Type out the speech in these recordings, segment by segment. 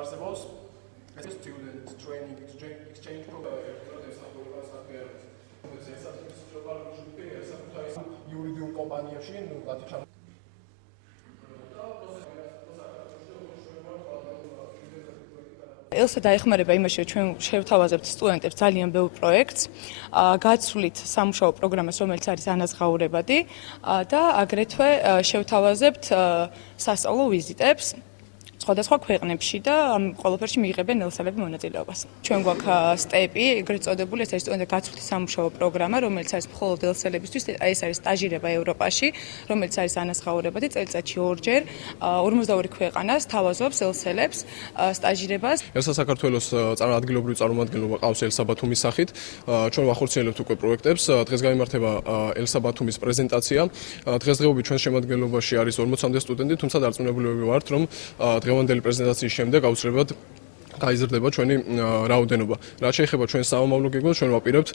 არსებობს student training exchange იურიდიულ კომპანიებში, ელსა დაეხმარება იმაში, რომ ჩვენ შევთავაზებთ სტუდენტებს ძალიან ბევრ პროექტს, გაცვლით სამუშაო პროგრამას, რომელიც არის ანაზღაურებადი და აგრეთვე შევთავაზებთ სასწავლო ვიზიტებს სხვადასხვა ქვეყნებში და ამ ყველაფერში მიიღებენ ელსელები მონაწილეობას. ჩვენ გვაქვს სტეპი, ეგრეთ წოდებული, ეს არის სტუდენტთა გაცვლითი სამუშაო პროგრამა, რომელიც არის მხოლოდ ელსელებისთვის, ეს არის სტაჟირება ევროპაში, რომელიც არის ანაზღაურებადი წელიწადში ორჯერ, 52 ქვეყანას თავაზობს ელსელებს სტაჟირებას. ელსა საქართველოს ადგილობრივი წარმომადგენლობა ყავს ელსა ბათუმის სახით. ჩვენ ვახორციელებთ უკვე პროექტებს. დღეს გამართება ელსა ბათუმის პრეზენტაცია. დღესდღეობით ჩვენ შემადგენლობაში არის 40-მდე სტუდენტი, თუმცა დარწმუნებულები ვართ, რომ დღევანდელი პრეზენტაციის შემდეგ აუცილებლად გაიზრდება ჩვენი რაოდენობა. რაც შეეხება ჩვენ სამომავლო გეგმას, ჩვენ ვაპირებთ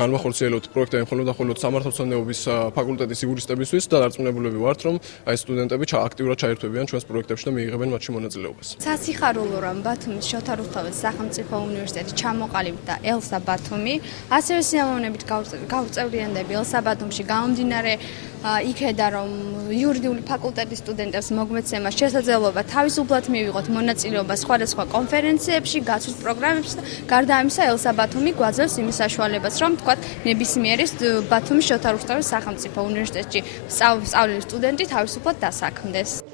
განვახორციელოთ პროექტები მხოლოდ და მხოლოდ სამართალმცოდნეობის ფაკულტეტის იურისტებისთვის და დარწმუნებულები ვართ, რომ აი სტუდენტები აქტიურად ჩაერთვებიან ჩვენს პროექტებში და მიიღებენ მათში მონაწილეობას. სასიხარულო რომ ბათუმის შოთა რუსთაველის სახელმწიფო უნივერსიტეტი ჩამოყალიბდა ელსა ბათუმი, ასევე სიამოვნებით გავწევრიანდები ელსა ბათუმში გამომდინარე იქედა რომ იურიდიული ფაკულტეტის სტუდენტებს მოგვეცემა შესაძლებლობა თავისუფლად მივიღოთ მონაწილეობა სხვადასხვა კონფერენციებში, გაცვლის პროგრამებში და გარდა ამისა ელსა ბათუმი გვაძლევს იმის საშუალებას, რომ თქვათ ნებისმიერი ბათუმის შოთა რუსთაველის სახელმწიფო უნივერსიტეტში სწავლილი სტუდენტი თავისუფლად დასაქმდეს.